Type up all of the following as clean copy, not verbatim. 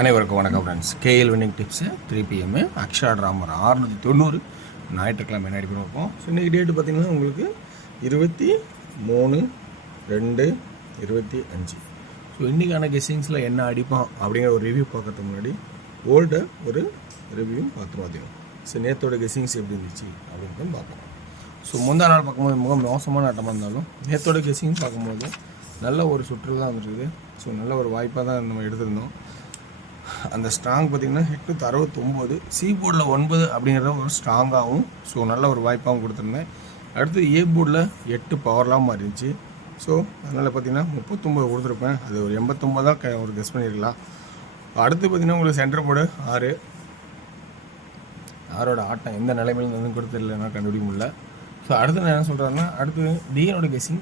அனைவருக்கும் வணக்கம் friends. K L winning tips 3 PM Akshaya ட்ராமர் 690 ஞாயிற்றுக்கிழமை என்ன அடிப்படை வைப்போம். ஸோ இன்றைக்கி டேட்டு பார்த்திங்கன்னா உங்களுக்கு 23/3/25. ஸோ இன்றைக்கான கெஸ்ஸிங்ஸில் என்ன அடிப்போம் அப்படிங்கிற ஒரு ரிவ்யூ பார்க்கறதுக்கு முன்னாடி ஓல்டை ஒரு ரிவ்யூ பார்த்து பார்த்துக்கணும். ஸோ நேற்றோட கெஸ்ஸிங்ஸ் எப்படி இருந்துச்சு அப்படின்னு பார்ப்போம். ஸோ முந்தா நாள் பார்க்கும்போது மிக மோசமான ஆட்டமாக இருந்தாலும் நேற்றோட கெஸ்ஸிங் பார்க்கும்போது நல்ல ஒரு சுற்றுலா தான் வந்துருக்குது. ஸோ நல்ல ஒரு வாய்ப்பாக தான் நம்ம எடுத்திருந்தோம். அந்த ஸ்ட்ராங் பார்த்திங்கன்னா 869, சி போர்டில் 9 அப்படிங்கிறத ஒரு ஸ்ட்ராங்காகவும் ஸோ நல்ல ஒரு வாய்ப்பாகவும் கொடுத்துருந்தேன். அடுத்து ஏ போர்டில் 8 பவர்லாம் மாறிடுச்சு. ஸோ அதனால் பார்த்திங்கன்னா 39 கொடுத்துருப்பேன். அது ஒரு 89 தான் ஒரு கெஸ் பண்ணியிருக்கலாம். அடுத்து பார்த்திங்கன்னா உங்களுக்கு சென்டர் போர்டு 6. ஆரோட ஆட்டம் எந்த நிலைமையில் வந்து கொடுத்துடலன்னா கண்டுபிடிக்க முடியல. ஸோ அடுத்து நான் என்ன சொல்கிறேன்னா, அடுத்து டிஆரோட கெஸ்ஸிங்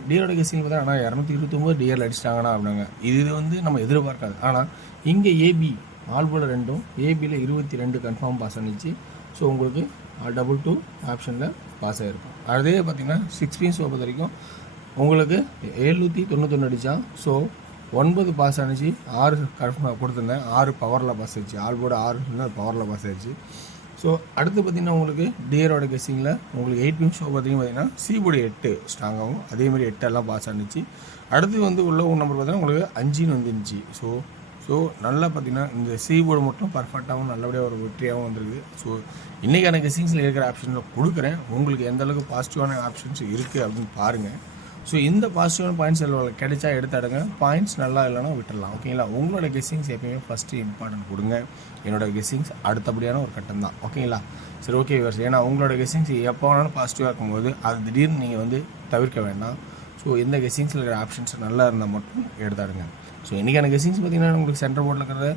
பார்த்தா ஆனால் 229 டிஆரில் அடிச்சிட்டாங்கண்ணா அப்படின்னாங்க. இது வந்து நம்ம எதிர்பார்க்காது. ஆனால் இங்கே ஏபி ஆல் போர்டு 2ம் ஏபியில் 22 கன்ஃபார்ம் பாஸ் ஆனிச்சு. ஸோ உங்களுக்கு 2 ஆப்ஷனில் பாஸ் ஆகிருக்கும். அதே பார்த்திங்கன்னா 6 பீன்ஸ் பொறுத்த வரைக்கும் உங்களுக்கு 791 அடித்தான். ஸோ 9 பாஸ் ஆனிச்சு, 6 கன்ஃபார்ம் கொடுத்துருந்தேன், 6 பவரில் பாஸ் ஆயிடுச்சு. ஆல் போர்டு 6 பவரில் பாஸ் ஆயிடுச்சு. ஸோ அடுத்து பார்த்திங்கன்னா உங்களுக்கு டிஆரோட கெஸ்ஸிங்கில் உங்களுக்கு 8 பீன்ஸ் பார்த்திங்கன்னா சி போர்டு 8 ஸ்ட்ராங்காகவும் அதேமாதிரி 8 எல்லாம் பாஸ் ஆனிச்சு. அடுத்து வந்து உள்ள நம்பர் பார்த்தீங்கன்னா உங்களுக்கு 5ன்னு வந்துருந்துச்சு. ஸோ நல்லா பார்த்திங்கன்னா இந்த சி போர்டு மட்டும் பர்ஃபெக்டாகவும் நல்லபடியாக ஒரு வெற்றியாகவும் வந்துருக்குது. ஸோ இன்றைக்கான கெஸ்ஸிங்ஸில் இருக்கிற ஆப்ஷன்ஸில் கொடுக்குறேன். உங்களுக்கு எந்த அளவுக்கு பாசிட்டிவான ஆப்ஷன்ஸ் இருக்குது அப்படின்னு பாருங்கள். ஸோ இந்த பாசிட்டிவான பாயிண்ட்ஸ் கிடைச்சா எடுத்தாடுங்க. பாயிண்ட்ஸ் நல்லா இல்லைனா விட்டுடலாம். ஓகேங்களா? உங்களோட கெஸ்ஸிங்ஸ் எப்பயுமே ஃபஸ்ட்டு இம்பார்ட்டன்ட் கொடுங்க. என்னோடய கெஸ்ஸிங்ஸ் அடுத்தபடியான ஒரு கட்டம் தான். ஓகேங்களா? சரி, ஓகே விவர்ஸ். ஏன்னா உங்களோட கெஸ்ஸிங்ஸ் எப்போ வேணாலும் பாசிட்டிவாக இருக்கும்போது அது திடீர்னு நீங்கள் வந்து தவிர்க்க வேண்டாம். ஸோ இந்த கெஸ்ஸிங்ஸில் இருக்கிற ஆப்ஷன்ஸ் நல்லா இருந்தால் மட்டும் எடுத்தாடுங்க. ஸோ இன்றைக்கான கெஸ்ஸிங்ஸ் பார்த்திங்கன்னா உங்களுக்கு சென்டர் போர்டில் இருக்கிறத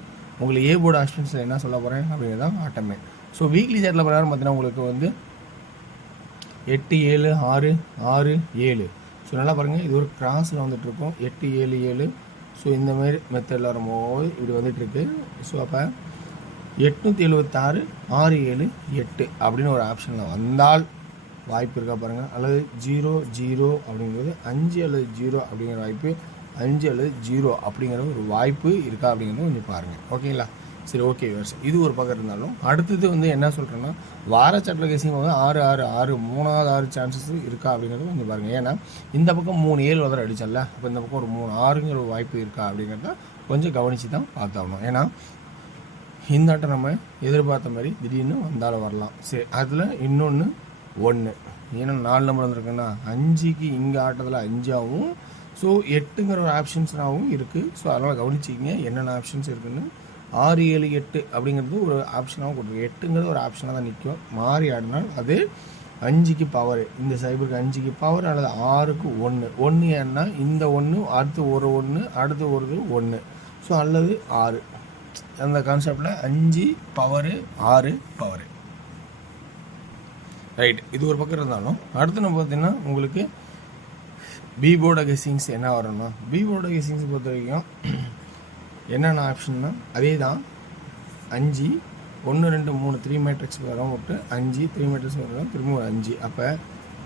உங்களுக்கு ஏ போர்டு ஆப்ஷன்ஸில் என்ன சொல்ல போகிறேன் அப்படிங்கிறது தான் ஆட்டமே. ஸோ வீக்லி சேட்டில் பிரகாரம் பார்த்திங்கன்னா உங்களுக்கு வந்து 8 7 6 6 7. ஸோ நல்லா பாருங்கள், இது ஒரு கிராஸில் வந்துட்டுருக்கோம். 8 7 7. ஸோ இந்தமாரி மெத்தடில் வரும்போது இப்படி வந்துட்டுருக்கு. ஸோ அப்போ 876 6 7 8 அப்படின்னு ஒரு ஆப்ஷனில் வந்தால் வாய்ப்பு இருக்கா பாருங்கள். அல்லது 0 0 அப்படிங்கிறது 5 அல்லது 0 அப்படிங்கிற வாய்ப்பு, 5 அல்லது 0 அப்படிங்கிற ஒரு வாய்ப்பு இருக்கா அப்படிங்கிறது கொஞ்சம் பாருங்கள். ஓகேங்களா? சரி, ஓகே விவர்ஸ். இது ஒரு பக்கம் இருந்தாலும் அடுத்தது வந்து என்ன சொல்கிறேன்னா, வாரச்சட்டில் கெஸ்ஸிங் வந்து 6 6 6 மூணாவது 6 சான்சஸ் இருக்கா அப்படிங்கிறது கொஞ்சம் பாருங்கள். ஏன்னா இந்த பக்கம் 3 7 வதர அடிச்சல, அப்போ இந்த பக்கம் ஒரு 3 6ங்கிற ஒரு வாய்ப்பு இருக்கா அப்படிங்கிறத கொஞ்சம் கவனித்து தான் பார்த்தாகணும். ஏன்னா இந்த ஆட்டம் நம்ம எதிர்பார்த்த மாதிரி திடீர்னு வந்தாலும் வரலாம். சரி, அதில் இன்னொன்று 1, ஏன்னா 4 நம்பர் வந்துருக்குன்னா 5க்கு இங்கே ஆட்டத்தில் 5ஆகவும் ஸோ 8ங்கிற ஒரு ஆப்ஷன்ஸாகவும் இருக்குது. ஸோ அதனால் கவனிச்சிக்கிங்க என்னென்ன ஆப்ஷன்ஸ் இருக்குதுன்னு. 6 7 8 அப்படிங்கிறது ஒரு ஆப்ஷனாகவும் கொடுத்துருக்கு. 8ங்கிறது ஒரு ஆப்ஷனாக தான் நிற்கும். மாறி ஆடினால் அது 5க்கு பவர், இந்த சைபருக்கு 5க்கு பவர் அல்லது 6க்கு 1 ஏன்னா இந்த 1 அடுத்து ஒரு 1 அடுத்து ஒரு 1. ஸோ அல்லது 6 அந்த கான்செப்டில் 5 பவரு 6 பவரு. ரைட், இது ஒரு பக்கம் இருந்தாலும் அடுத்து நம்ம பார்த்திங்கன்னா உங்களுக்கு பி போர்டு கெஸ்ஸிங்ஸ் என்ன வரணும்னா, பி போர்டு கெஸ்ஸிங்ஸ் பொறுத்த வரைக்கும் என்னென்ன ஆப்ஷன்னா அதே தான். 5 1 2 3 3 மேட்ரிக்ஸ் வரும் விட்டு 5 3 மேட்ரிக்ஸ் வரும் திரும்ப ஒரு 5. அப்போ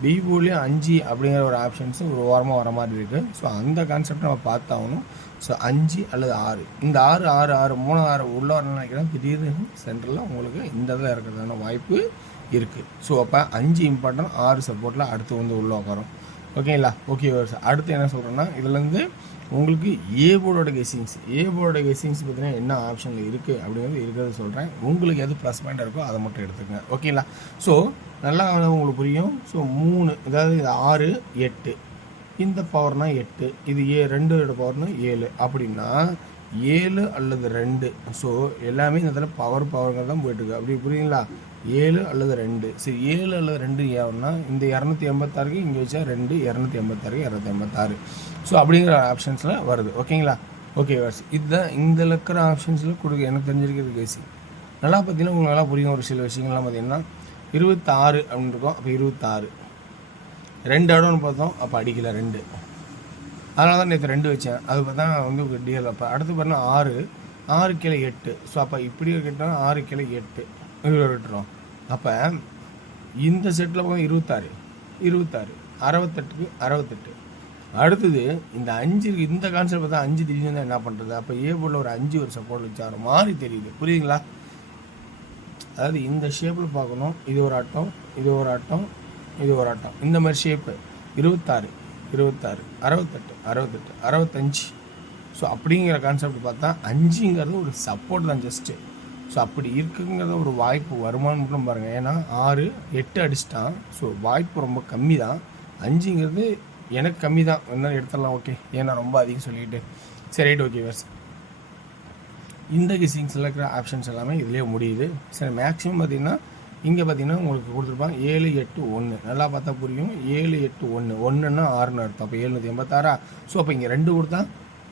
பி போர்ட்லேயும் 5 அப்படிங்கிற ஒரு ஆப்ஷன்ஸு ஒரு ஓரமாக வர மாதிரி இருக்குது. ஸோ அந்த கான்செப்ட் நம்ம பார்த்தாகணும். ஸோ 5 அல்லது 6, இந்த 6 6 6 3 6 உள்ள வரணும்னு நினைக்கிறேன். திடீர்னு சென்டரில் உங்களுக்கு இந்த இதில் இருக்கிறதான வாய்ப்பு இருக்குது. ஸோ அப்போ 5 இம்பார்ட்டன்ட், 6 சப்போர்ட்டில் அடுத்து வந்து உள்ளே உட்காரும். ஓகேங்களா? Okay sir. அடுத்து என்ன சொல்கிறேன்னா, இதுலேருந்து உங்களுக்கு ஏ போர்டோட கெஸ்ஸிங்ஸ் பார்த்தீங்கன்னா என்ன ஆப்ஷனில் இருக்குது அப்படிங்கிறது இருக்கிறத சொல்கிறேன். உங்களுக்கு எது ப்ளஸ் பாயிண்டாக இருக்கோ அதை மட்டும் எடுத்துக்கங்க. ஓகேங்களா? ஸோ நல்லா உங்களுக்கு புரியும். ஸோ 3, அதாவது இது 6 8, இந்த பவர்னால் 8, இது 2 பவர்னால் 7 அப்படின்னா 7 அல்லது 2. ஸோ எல்லாமே இந்த இடத்துல பவருங்கிறது தான் போயிட்டுருக்கு. அப்படி புரியுங்களா? 7 அல்லது 2. சரி, 7 அல்லது 2 ஏன்னா இந்த 286க்கு இங்கே வச்சா 2 286க்கு 286. ஸோ அப்படிங்கிற ஆப்ஷன்ஸில் வருது. ஓகேங்களா? Okay watts. இதுதான் இந்த இருக்கிற ஆப்ஷன்ஸில் எனக்கு தெரிஞ்சிருக்கிறது கேசி. நல்லா பார்த்தீங்கன்னா உங்களுக்கு நல்லா புரியும். ஒரு சில விஷயங்கள்லாம் பார்த்தீங்கன்னா 26 அப்படின்னு இருக்கும். அப்போ 26 2 இடம்னு பார்த்தோம், அப்போ அடிக்கல 2. அதனால தான் நேற்று 2 வச்சேன். அது பார்த்தா வந்து டிஎல். அப்போ அடுத்து பார்த்தா 6 கீழே 8. ஸோ அப்போ இப்படி கேட்டால் 6 கீழே 8 விட்டுறோம். அப்போ இந்த செட்டில் பார்த்தா 26 68க்கு 68. அடுத்தது இந்த 5 இருக்குது. இந்த கான்செப்ட் பார்த்தா 5 டிவிஷன் தான் என்ன பண்ணுறது? அப்போ ஏ போர்டில் ஒரு 5 ஒரு சப்போர்ட் வச்சா ஒரு மாதிரி தெரியுது, புரியுதுங்களா? அதாவது இந்த ஷேப்பில் பார்க்கணும். இது ஒரு ஆட்டம், இது ஒரு ஆட்டம், இது ஒரு ஆட்டம், இந்த மாதிரி ஷேப்பு 26 26 68 68 65. ஸோ அப்படிங்கிற கான்செப்ட் பார்த்தா 5ங்கிறது ஒரு சப்போர்ட் தான் ஜஸ்ட்டு. ஸோ அப்படி இருக்குங்கிறத ஒரு வாய்ப்பு வருமானு மட்டும் பாருங்கள். ஏன்னா 6 8 அடிச்சிட்டான். ஸோ வாய்ப்பு ரொம்ப கம்மி தான். 5ங்கிறது எனக்கு கம்மி தான், இருந்தாலும் எடுத்துடலாம். ஓகே, ஏன்னா ரொம்ப அதிகம் சொல்லிட்டு சரி, ரைட், ஓகே வேர்ஸ். இந்த கிசிங்ஸில் இருக்கிற ஆப்ஷன்ஸ் எல்லாமே இதுலேயே முடியுது. சரி, மேக்ஸிமம் பார்த்திங்கன்னா இங்கே பார்த்தீங்கன்னா உங்களுக்கு கொடுத்துருப்பாங்க 7 8 1. நல்லா பார்த்தா புரியும். 7 8 1 1ன்னா 6ன்னு அர்த்தம். அப்போ 786. ஸோ அப்போ இங்கே 2 கொடுத்தா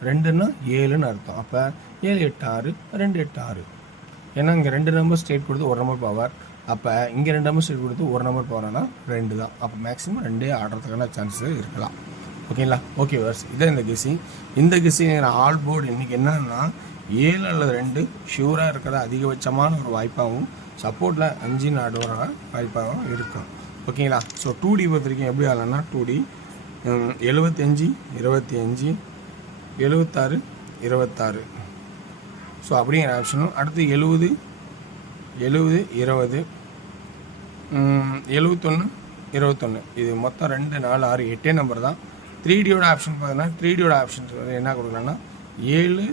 2ன்னா 7ன்னு அர்த்தம். அப்போ 7 8 6 2 8 6. ஏன்னா இங்கே 2 நம்பர் ஸ்ட்ரெயிட் கொடுத்து ஒரு நம்பர் பவர். அப்போ இங்கே 2 நம்பர் ஸ்ட்ரெயிட் கொடுத்து ஒரு நம்பர் பவர்னா 2 தான். அப்போ மேக்ஸிமம் 2 ஆடுறதுக்கான சான்சஸ் இருக்கலாம். ஓகேங்களா? ஓகே வர்ஸ், இதான் இந்த கெஸ்ஸிங். இந்த கெஸ்ஸிங் ஆல் போர்டு இன்றைக்கி என்னன்னா 7 அல்லது 2 ஷூராக இருக்கிற அதிகபட்சமான ஒரு வாய்ப்பாகவும் சப்போர்ட்டில் 5 ஆடுற வாய்ப்பாகவும் இருக்கும். ஓகேங்களா? ஸோ 2D பொறுத்த வரைக்கும் எப்படி ஆகலன்னா 2D 75 25 76 26. ஸோ அப்படிங்கிற ஆப்ஷனும் அடுத்து 70 70 20 71 21. இது மொத்தம் 2 4 6 8 நம்பர் தான். 3Dயோட ஆப்ஷன் பார்த்தீங்கன்னா 3Dயோட ஆப்ஷன்ஸ் வந்து என்ன கொடுக்கலாம்னா 7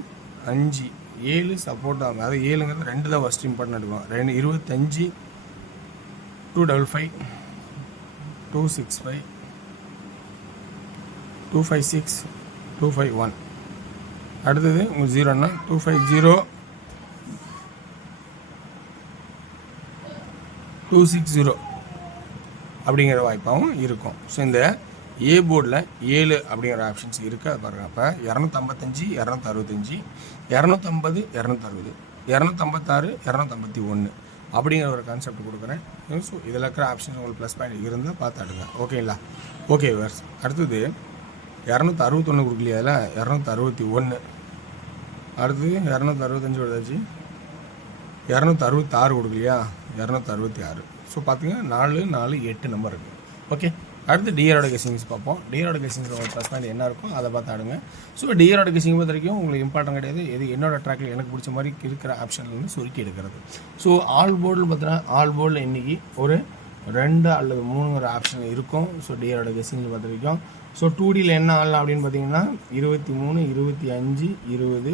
5 7 சப்போர்ட் தான். அதாவது 7ங்கிறது 2 தான் ஃபஸ்ட் இம்பார்ட்டன் எடுக்கும். 2 25 255 265 256 251. அடுத்தது உங்களுக்கு 0ன்னா 250 260 அப்படிங்கிற வாய்ப்பாகவும் இருக்கும். ஸோ இந்த ஏ போர்டில் 7 அப்படிங்கிற ஆப்ஷன்ஸ் இருக்குது. அது பாருங்கள். அப்போ 255 265 250 260 256 251 அப்படிங்கிற ஒரு கான்செப்ட் கொடுக்குறேன். ஸோ இதில் இருக்கிற ஆப்ஷன்ஸ் உங்களுக்கு ப்ளஸ் பாயிண்ட் இருந்தால் பார்த்தாடுங்க. ஓகேங்களா? ஓகே வேர்ஸ். அடுத்தது 261 கொடுக்கலையா? அதில் 261. அடுத்தது 265 கொடுத்தாச்சு. 266 கொடுக்கலையா? 266. ஸோ பார்த்துங்க 4 4 8 நம்பர் இருக்குது. ஓகே, அடுத்து டிஆரோட கெஸிங்ஸ் பார்ப்போம். டிஆரோட கெஸிங்ஸ் உங்களுக்கு ப்ளஸ் பாயிண்ட் என்ன இருக்கும் அதை பார்த்து ஆடுங்க. ஸோ டிஆரோட கெஸிங் பொறுத்த வரைக்கும் உங்களுக்கு இம்பார்ட்டன் கிடையாது. எது என்னோட ட்ராக்கில் எனக்கு பிடிச்ச மாதிரி இருக்கிற ஆப்ஷன்லேருந்து சுருக்கி எடுக்கிறது. ஸோ ஆல் போர்டில் பார்த்தீங்கன்னா ஆல் போர்டில் இன்றைக்கி ஒரு 2 அல்லது 3 ஆப்ஷன் இருக்கும். ஸோ டிஆரோட கெஸிங்கில் பொறுத்த வரைக்கும். ஸோ 2Dயில் என்ன ஆடலாம் அப்படின்னு பார்த்தீங்கன்னா 23 25 20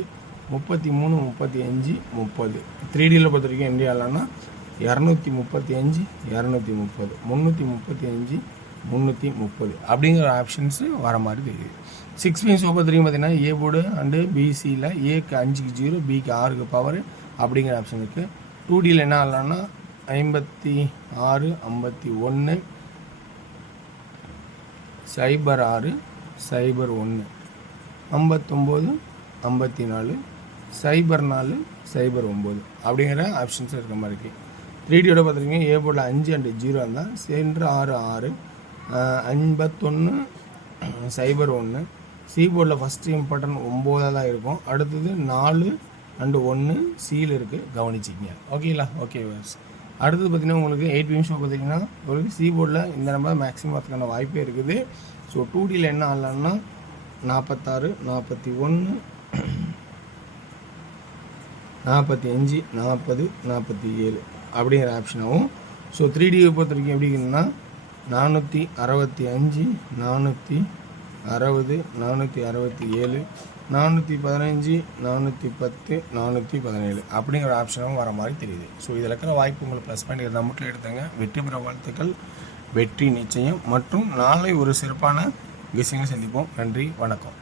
33 35 30. 3Dயில் பொறுத்த வரைக்கும் என்ன ஆடலாம்னா 235 230 335 330 அப்படிங்கிற ஆப்ஷன்ஸு வர மாதிரி தெரியுது. 6 பின்ஸ் பொறுத்த வரைக்கும் பார்த்தீங்கன்னா ஏ போர்டு அண்டு பிசியில் ஏக்கு 5க்கு 0 பிக்கு 6க்கு பவர் அப்படிங்கிற ஆப்ஷன் இருக்குது. 2Dயில் என்ன ஆடலாம்னா 56 51 06 01 59 54 04 09 அப்படிங்கிற ஆப்ஷன்ஸ் இருக்கிற மாதிரி இருக்குது. 3Dயோட பார்த்துருக்கீங்க ஏ போர்டில் 5 அண்டு 0 இருந்தால் சென்ட்ரு 6 6 51 01. சி போர்டில் ஃபஸ்ட்டு இம்பார்ட்டன் 9 தான் இருக்கும். அடுத்தது 4 அண்டு 1 சியில் இருக்குது, கவனிச்சிங்க. ஓகேங்களா? ஓகே வேர்ஸ். அடுத்தது பார்த்திங்கன்னா உங்களுக்கு 8 நிமிஷம் பார்த்திங்கன்னா உங்களுக்கு சி போர்டில் இந்த நம்பர் மேக்ஸிமம் அதுக்கான வாய்ப்பே இருக்குது. ஸோ 2Dயில் என்ன ஆடலாம்னா 46 41 45 40 47 அப்படிங்கிற ஆப்ஷனாகவும். ஸோ 3Dயை பொறுத்த வரைக்கும் எப்படி இருக்குன்னா 465 460 467 415 410 417 அப்படிங்கிற ஆப்ஷனாகவும் வர மாதிரி தெரியுது. ஸோ இதில் இருக்கிற வாய்ப்பு உங்களுக்கு ப்ளஸ் பாயிண்ட் இருந்தால் மட்டும் எடுத்துங்க. வெற்றி பெற வாழ்த்துக்கள், வெற்றி நிச்சயம். மற்றும் நாளை ஒரு சிறப்பான கெஸ்ஸிங்கை சந்திப்போம். நன்றி, வணக்கம்.